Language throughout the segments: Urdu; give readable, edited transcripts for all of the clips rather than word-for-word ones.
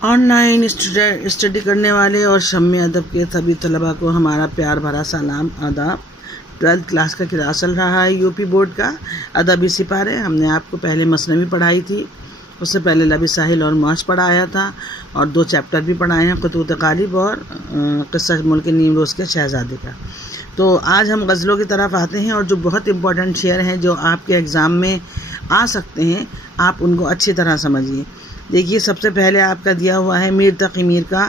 آن لائن اسٹڈی کرنے والے اور شم ادب کے سبھی طلباء کو ہمارا پیار بھرا سلام آداب۔ 12th کلاس کا کلاس چل رہا ہے یو پی بورڈ کا ادبی سپارے۔ ہم نے آپ کو پہلے مثنوی پڑھائی تھی، اس سے پہلے لبِ ساحل اور معاش پڑھایا تھا، اور 2 چیپٹر بھی پڑھائے ہیں، خطوط غالب اور قصہ ملک نیمروز کے شہزادے کا۔ تو آج ہم غزلوں کی طرف آتے ہیں، اور جو بہت امپورٹنٹ شعر ہیں جو آپ کے ایگزام میں آ سکتے ہیں، آپ ان کو اچھی طرح سمجھیے۔ دیکھیے، سب سے پہلے آپ کا دیا ہوا ہے میر تقی میر کا،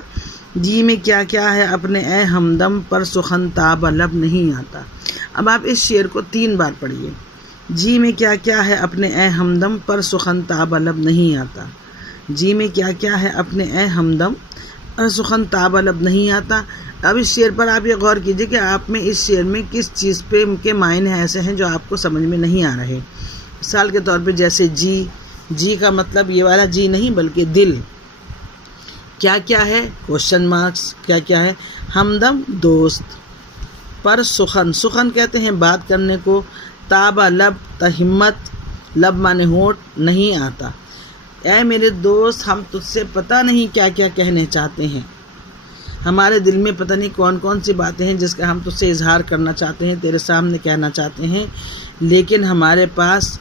جی میں کیا کیا ہے اپنے اے ہمدم پر سخن تاب لب نہیں آتا۔ اب آپ اس شعر کو 3 بار پڑھیے۔ جی میں کیا کیا ہے اپنے اے ہمدم پر سخن تاب لب نہیں آتا، جی میں کیا کیا ہے اپنے اے ہمدم پر سخن تاب لب نہیں آتا۔ اب اس شعر پر آپ یہ غور کیجئے کہ آپ میں اس شعر میں کس چیز پہ کے معنی ایسے ہیں جو آپ کو سمجھ میں نہیں آ رہے۔ مثال کے طور پہ جیسے جی کا مطلب یہ والا جی نہیں بلکہ دل، کیا کیا ہے کوشچن مارکس، کیا کیا ہے ہمدم دوست، پر سخن کہتے ہیں بات کرنے کو، تابہ لب تہمت، لب مانے ہونٹ، نہیں آتا۔ اے میرے دوست، ہم تجھ سے پتہ نہیں کیا کیا کہنے چاہتے ہیں، ہمارے دل میں پتہ نہیں کون کون سی باتیں ہیں جس کا ہم تجھ سے اظہار کرنا چاہتے ہیں، تیرے سامنے کہنا چاہتے ہیں، لیکن ہمارے پاس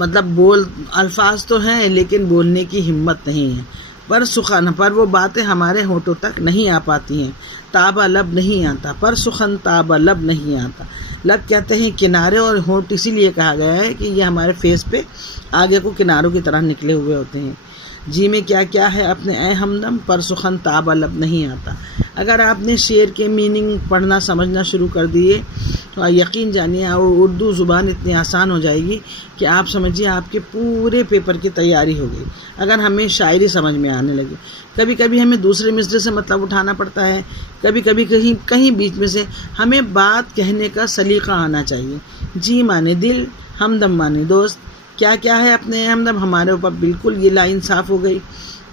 الفاظ تو ہیں لیکن بولنے کی ہمت نہیں ہے۔ پر سخن، پر وہ باتیں ہمارے ہونٹوں تک نہیں آ پاتی ہیں، تابہ لب نہیں آتا، پر سخن تابہ لب نہیں آتا۔ لب کہتے ہیں کنارے، اور ہونٹ اسی لیے کہا گیا ہے کہ یہ ہمارے فیس پہ آگے کو کناروں کی طرح نکلے ہوئے ہوتے ہیں۔ جی میں کیا کیا ہے اپنے اے ہمدم پر سخن تابہ لب نہیں آتا۔ اگر آپ نے شعر کے میننگ پڑھنا سمجھنا شروع کر دیے تو یقین جانیے اردو زبان اتنی آسان ہو جائے گی کہ آپ سمجھیے آپ کے پورے پیپر کی تیاری ہو گئی۔ اگر ہمیں شاعری سمجھ میں آنے لگے، کبھی کبھی ہمیں دوسرے مصرے سے مطلب اٹھانا پڑتا ہے، کبھی کبھی کہیں بیچ میں سے ہمیں بات کہنے کا سلیقہ آنا چاہیے۔ جی مانے دل، ہمدم مانے دوست، کیا کیا ہے اپنے ہمدم، ہمارے اوپر بالکل یہ لائن صاف ہو گئی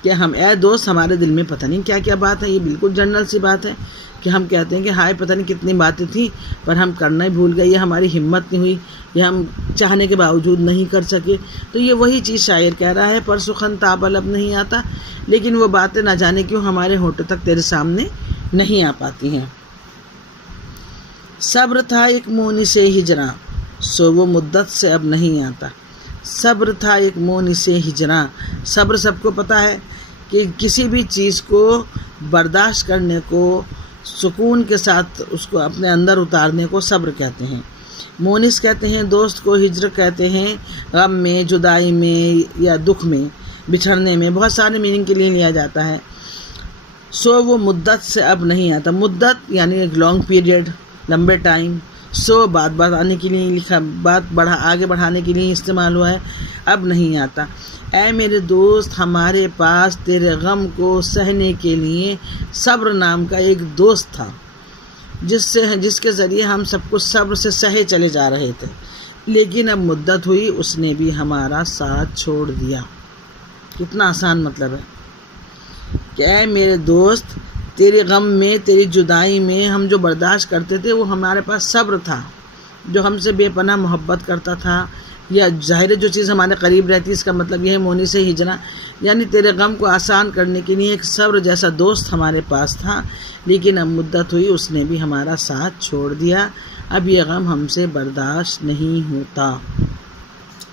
کہ ہم اے دوست، ہمارے دل میں پتہ نہیں کیا کیا بات ہے۔ یہ بالکل جنرل سی بات ہے کہ ہم کہتے ہیں کہ ہائے پتہ نہیں کتنی باتیں تھیں پر ہم کرنا ہی بھول گئے، یہ ہماری ہمت نہیں ہوئی، یہ ہم چاہنے کے باوجود نہیں کر سکے۔ تو یہ وہی چیز شاعر کہہ رہا ہے، پر سخن تابہ لب نہیں آتا، لیکن وہ باتیں نہ جانے کیوں ہمارے ہونٹوں تک تیرے سامنے نہیں آ پاتی ہیں۔ صبر تھا ایک مونی سے ہجراں، سو وہ مدت سے اب نہیں آتا۔ صبر تھا ایک مونی سے ہجراں، صبر سب کو پتہ ہے کہ کسی بھی چیز کو برداشت کرنے کو، سکون کے ساتھ اس کو اپنے اندر اتارنے کو صبر کہتے ہیں۔ مونس کہتے ہیں دوست کو، ہجر کہتے ہیں غم میں، جدائی میں یا دکھ میں، بچھڑنے میں، بہت سارے میننگ کے لیے لیا جاتا ہے۔ سو وہ مدت سے اب نہیں آتا، مدت یعنی ایک لانگ پیریڈ، لمبے ٹائم، سو بات بڑھانے کے لیے لکھا، آگے بڑھانے کے لیے استعمال ہوا ہے، اب نہیں آتا۔ اے میرے دوست، ہمارے پاس تیرے غم کو سہنے کے لیے صبر نام کا ایک دوست تھا، جس کے ذریعے ہم سب کچھ صبر سے سہے چلے جا رہے تھے، لیکن اب مدت ہوئی، اس نے بھی ہمارا ساتھ چھوڑ دیا۔ کتنا آسان مطلب ہے کہ اے میرے دوست، تیرے غم میں، تیری جدائی میں ہم جو برداشت کرتے تھے وہ ہمارے پاس صبر تھا، جو ہم سے بے پناہ محبت کرتا تھا، یا ظاہر جو چیز ہمارے قریب رہتی، اس کا مطلب یہ ہے مونی سے ہجرا، یعنی تیرے غم کو آسان کرنے کے لیے ایک صبر جیسا دوست ہمارے پاس تھا، لیکن اب مدت ہوئی، اس نے بھی ہمارا ساتھ چھوڑ دیا، اب یہ غم ہم سے برداشت نہیں ہوتا۔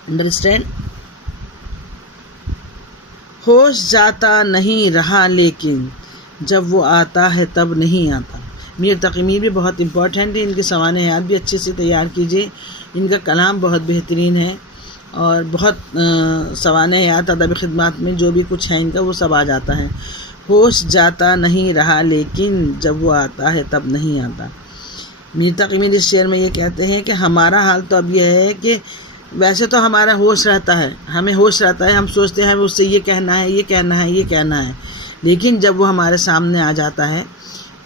انڈرسٹینڈ؟ ہوش جاتا نہیں رہا لیکن جب وہ آتا ہے تب نہیں آتا۔ میر تقی میر بھی بہت امپورٹنٹ ہے، ان کی سوانح حیات بھی اچھے سے تیار کیجیے، ان کا کلام بہت بہترین ہے، اور بہت سوانح حیات ادبی خدمات میں جو بھی کچھ ہے ان کا وہ سب آ جاتا ہے۔ ہوش جاتا نہیں رہا لیکن جب وہ آتا ہے تب نہیں آتا۔ میر تقی میر اس شعر میں یہ کہتے ہیں کہ ہمارا حال تو اب یہ ہے کہ ویسے تو ہمارا ہوش رہتا ہے، ہمیں ہوش رہتا ہے، ہم سوچتے ہیں اس سے یہ کہنا ہے، یہ کہنا ہے، یہ کہنا ہے، لیکن جب وہ ہمارے سامنے آ جاتا ہے،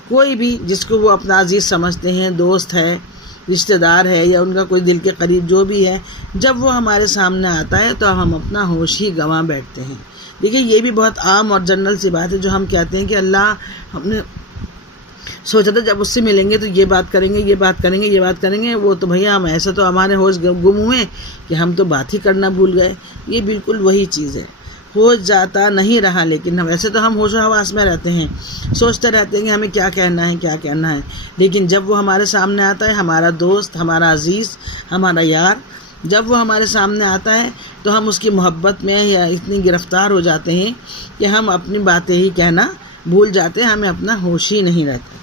کوئی بھی جس کو وہ اپنا عزیز سمجھتے ہیں، دوست ہے، رشتہ دار ہے، یا ان کا کوئی دل کے قریب جو بھی ہے، جب وہ ہمارے سامنے آتا ہے تو ہم اپنا ہوش ہی گنوا بیٹھتے ہیں۔ دیکھیے، یہ بھی بہت عام اور جنرل سی بات ہے جو ہم کہتے ہیں کہ اللہ، ہم نے سوچا تھا جب اس سے ملیں گے تو یہ بات کریں گے، یہ بات کریں گے، یہ بات کریں گے، وہ تو بھیا ہم ایسا تو ہمارے ہوش گم ہوئے کہ ہم تو بات ہی کرنا بھول گئے۔ یہ بالکل وہی چیز ہے، ہو جاتا نہیں رہا، لیکن ویسے تو ہم ہوش و حواس میں رہتے ہیں، سوچتے رہتے ہیں کہ ہمیں کیا کہنا ہے کیا کہنا ہے، لیکن جب وہ ہمارے سامنے آتا ہے، ہمارا دوست، ہمارا عزیز، ہمارا یار، جب وہ ہمارے سامنے آتا ہے تو ہم اس کی محبت میں یا اتنی گرفتار ہو جاتے ہیں کہ ہم اپنی باتیں ہی کہنا بھول جاتے ہیں، ہمیں اپنا ہوش ہی نہیں رہتا۔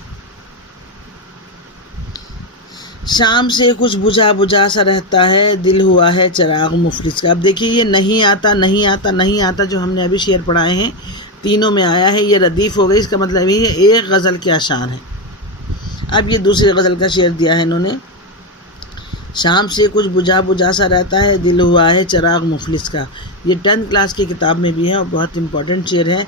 شام سے کچھ بجھا بجھا سا رہتا ہے، دل ہوا ہے چراغ مفلس کا۔ اب دیکھیے یہ نہیں آتا نہیں آتا نہیں آتا جو ہم نے ابھی شعر پڑھائے ہیں، تینوں میں آیا ہے، یہ ردیف ہو گئی، اس کا مطلب یہ ایک غزل کے اشعار ہیں۔ اب یہ دوسری غزل کا شعر دیا ہے انہوں نے، شام سے کچھ بجھا بجھا سا رہتا ہے، دل ہوا ہے چراغ مفلس کا۔ یہ 10th کلاس کی کتاب میں بھی ہے اور بہت امپورٹنٹ شعر ہے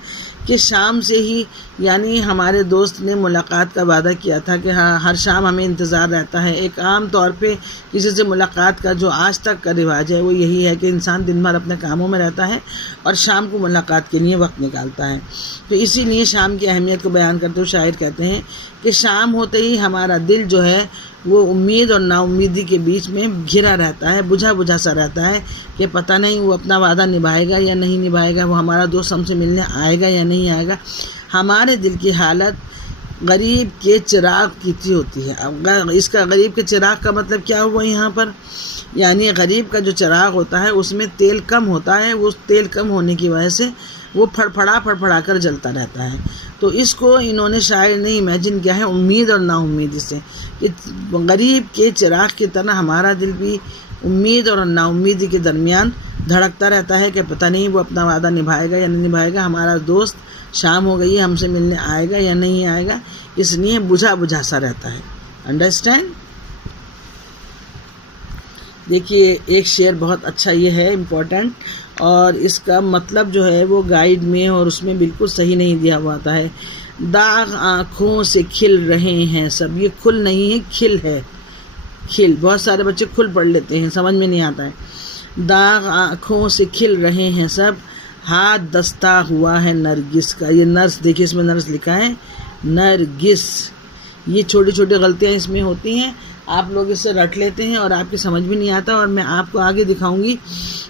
کہ شام سے ہی، یعنی ہمارے دوست نے ملاقات کا وعدہ کیا تھا کہ ہاں ہر شام ہمیں انتظار رہتا ہے۔ ایک عام طور پہ کسی سے ملاقات کا جو آج تک کا رواج ہے وہ یہی ہے کہ انسان دن بھر اپنے کاموں میں رہتا ہے اور شام کو ملاقات کے لیے وقت نکالتا ہے۔ تو اسی لیے شام کی اہمیت کو بیان کرتے ہوئے شاعر کہتے ہیں کہ شام ہوتے ہی ہمارا دل جو ہے وہ امید اور نا امیدی کے بیچ میں گھرا رہتا ہے، بجھا بجھا سا رہتا ہے کہ پتہ نہیں وہ اپنا وعدہ نبھائے گا یا نہیں نبھائے گا، وہ ہمارا دوست ہم سے ملنے آئے گا یا نہیں آئے گا۔ ہمارے دل کی حالت غریب کے چراغ کی سی ہوتی ہے۔ اب اس کا غریب کے چراغ کا مطلب کیا ہوا یہاں پر؟ یعنی غریب کا جو چراغ ہوتا ہے اس میں تیل کم ہوتا ہے، وہ تیل کم ہونے کی وجہ سے وہ پھڑپھڑا کر جلتا رہتا ہے۔ تو اس کو انہوں نے شاعر نے امیجن کیا ہے امید اور نا امیدی سے، کہ غریب کے چراغ کی طرح ہمارا دل بھی امید اور نا امیدی کے درمیان دھڑکتا رہتا ہے کہ پتہ نہیں وہ اپنا وعدہ نبھائے گا یا نہیں نبھائے گا، ہمارا دوست شام ہو گئی ہے ہم سے ملنے آئے گا یا نہیں آئے گا، اس لیے بجھا بجھا سا رہتا ہے۔ انڈرسٹینڈ؟ دیکھیے ایک شعر بہت اچھا یہ ہے امپورٹنٹ، اور اس کا مطلب جو ہے وہ گائیڈ میں اور اس میں بالکل صحیح نہیں دیا ہوا آتا ہے۔ داغ آنکھوں سے کھل رہے ہیں سب، یہ کھل نہیں ہے کھل ہے، کھل، بہت سارے بچے کھل پڑھ لیتے ہیں، سمجھ میں نہیں آتا ہے۔ داغ آنکھوں سے کھل رہے ہیں سب، ہاتھ دستہ ہوا ہے نرگس کا۔ یہ نرس دیکھیے اس میں نرس لکھا ہے نرگس۔ یہ چھوٹی چھوٹی غلطیاں اس میں ہوتی ہیں، آپ لوگ اس سے رٹ لیتے ہیں اور آپ کی سمجھ بھی نہیں آتا، اور میں آپ کو آگے دکھاؤں گی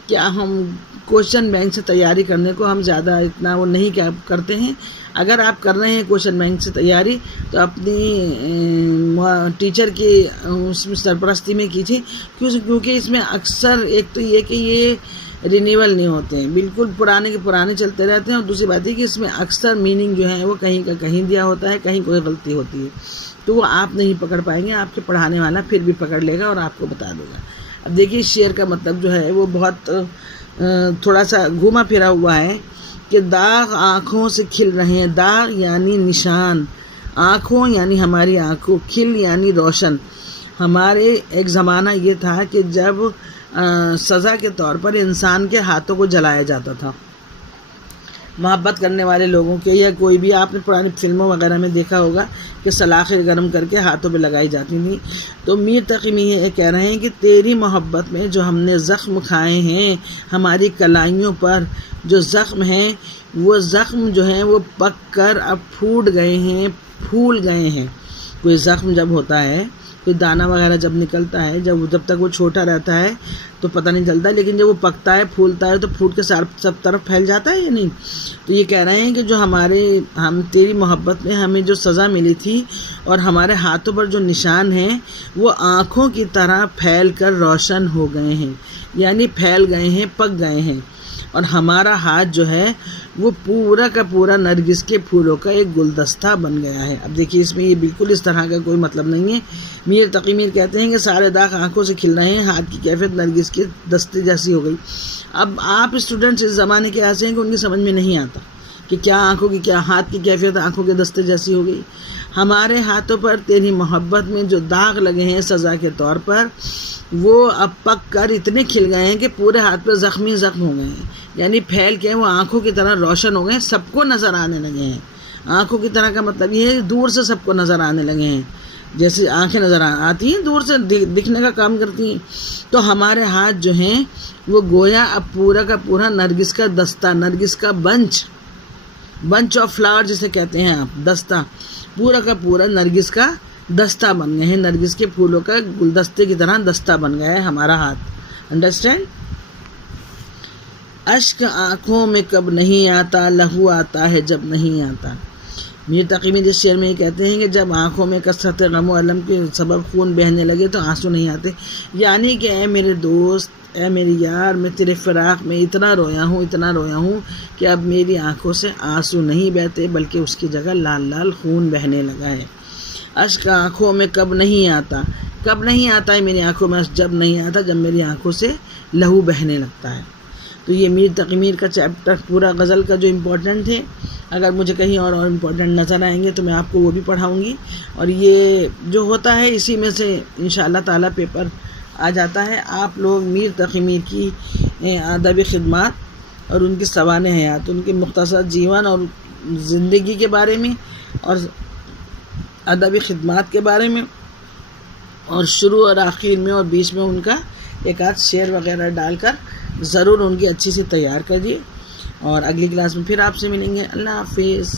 کہ ہم کوشچن بینک سے تیاری کرنے کو ہم زیادہ اتنا وہ نہیں کرتے ہیں۔ اگر آپ کر رہے ہیں کوشچن بینک سے تیاری تو اپنی ٹیچر کی اس میں سرپرستی میں کیجیے، کیونکہ اس میں اکثر ایک تو یہ کہ یہ رینیول نہیں ہوتے ہیں، بالکل پرانے کے پرانے چلتے رہتے ہیں، اور دوسری بات یہ کہ اس میں اکثر میننگ جو ہے وہ کہیں کا کہیں دیا ہوتا ہے، کہیں کوئی غلطی ہوتی ہے، تو وہ آپ نہیں پکڑ پائیں گے، آپ کے پڑھانے والا پھر بھی پکڑ لے گا اور آپ کو بتا دے گا۔ اب دیکھیے اس شعر کا مطلب جو ہے وہ بہت تھوڑا سا گھوما پھرا ہوا ہے کہ داغ آنکھوں سے کھل رہے ہیں، داغ یعنی نشان، آنکھوں یعنی ہماری آنکھوں، کھل یعنی روشن۔ ہمارے ایک زمانہ یہ تھا کہ جب سزا کے طور پر انسان کے ہاتھوں کو جلایا جاتا تھا، محبت کرنے والے لوگوں کے، یا کوئی بھی آپ نے پرانی فلموں وغیرہ میں دیکھا ہوگا کہ سلاخیں گرم کر کے ہاتھوں پہ لگائی جاتی تھیں۔ تو میر تقی یہ کہہ رہے ہیں کہ تیری محبت میں جو ہم نے زخم کھائے ہیں، ہماری کلائیوں پر جو زخم ہیں، وہ زخم جو ہیں وہ پک کر اب پھوٹ گئے ہیں، پھول گئے ہیں۔ کوئی زخم جب ہوتا ہے، کوئی دانہ وغیرہ جب نکلتا ہے، جب تک وہ چھوٹا رہتا ہے تو پتہ نہیں چلتا، لیکن جب وہ پکتا ہے پھولتا ہے تو پھوٹ کے سب طرف پھیل جاتا ہے یا نہیں۔ تو یہ کہہ رہے ہیں کہ جو ہم تیری محبت میں ہمیں جو سزا ملی تھی اور ہمارے ہاتھوں پر جو نشان ہیں وہ آنکھوں کی طرح پھیل کر روشن ہو گئے ہیں، یعنی پھیل گئے ہیں، پک گئے ہیں، اور ہمارا ہاتھ جو ہے وہ پورا کا پورا نرگس کے پھولوں کا ایک گلدستہ بن گیا ہے۔ اب دیکھیے اس میں یہ بالکل اس طرح کا کوئی مطلب نہیں ہے۔ میر تقی میر کہتے ہیں کہ سارے داغ آنکھوں سے کھل رہے ہیں، ہاتھ کی کیفیت نرگس کے دستے جیسی ہو گئی۔ اب آپ اسٹوڈنٹس اس زمانے کے ایسے ہیں کہ ان کی سمجھ میں نہیں آتا کہ کیا آنکھوں کی، کیا ہاتھ کی کیفیت آنکھوں کے دستے جیسی ہو گئی۔ ہمارے ہاتھوں پر تیری محبت میں جو داغ لگے ہیں سزا کے طور پر، وہ اب پک کر اتنے کھل گئے ہیں کہ پورے ہاتھ پہ زخم ہو گئے ہیں، یعنی پھیل کے وہ آنکھوں کی طرح روشن ہو گئے ہیں، سب کو نظر آنے لگے ہیں۔ آنکھوں کی طرح کا مطلب یہ ہے دور سے سب کو نظر آنے لگے ہیں، جیسے آنکھیں نظر آتی ہیں دور سے دکھنے کا کام کرتی ہیں۔ تو ہمارے ہاتھ جو ہیں وہ گویا اب پورا کا پورا نرگس کا دستہ، نرگس کا بنچ آف فلاور جسے کہتے ہیں آپ، دستہ، پورا کا پورا نرگس کا دستہ بن گئے ہیں، نرگس کے پھولوں کا گلدستے کی طرح دستہ بن گیا ہے ہمارا ہاتھ۔ انڈرسٹینڈ؟ اشک آنکھوں میں کب نہیں آتا، لہو آتا ہے جب نہیں آتا۔ میر تقی میر اس شعر میں یہ کہتے ہیں کہ جب آنکھوں میں کثرت غم و الم کے سبب خون بہنے لگے تو آنسو نہیں آتے، یعنی کہ اے میرے دوست، اے میری یار، میں تیرے فراق میں اتنا رویا ہوں کہ اب میری آنکھوں سے آنسو نہیں بہتے بلکہ اس کی جگہ لال لال خون بہنے لگا ہے۔ اشک آنکھوں میں کب نہیں آتا ہے میری آنکھوں میں، جب نہیں آتا جب میری آنکھوں سے لہو بہنے لگتا ہے۔ تو یہ میر تقی میر کا چیپٹر پورا غزل کا جو امپورٹنٹ ہے، اگر مجھے کہیں اور امپورٹنٹ نظر آئیں گے تو میں آپ کو وہ بھی پڑھاؤں گی، اور یہ جو ہوتا ہے اسی میں سے انشاءاللہ تعالیٰ پیپر آ جاتا ہے۔ آپ لوگ میر تقی میر کی ادبی خدمات اور ان کی سوانح حیات، ان کے مختصر جیون اور زندگی کے بارے میں، اور ادبی خدمات کے بارے میں، اور شروع اور آخر میں اور بیچ میں ان کا ایک آدھ شعر وغیرہ ڈال کر ضرور ان کی اچھی سی تیار کریے، اور اگلی کلاس میں پھر آپ سے ملیں گے۔ اللہ حافظ۔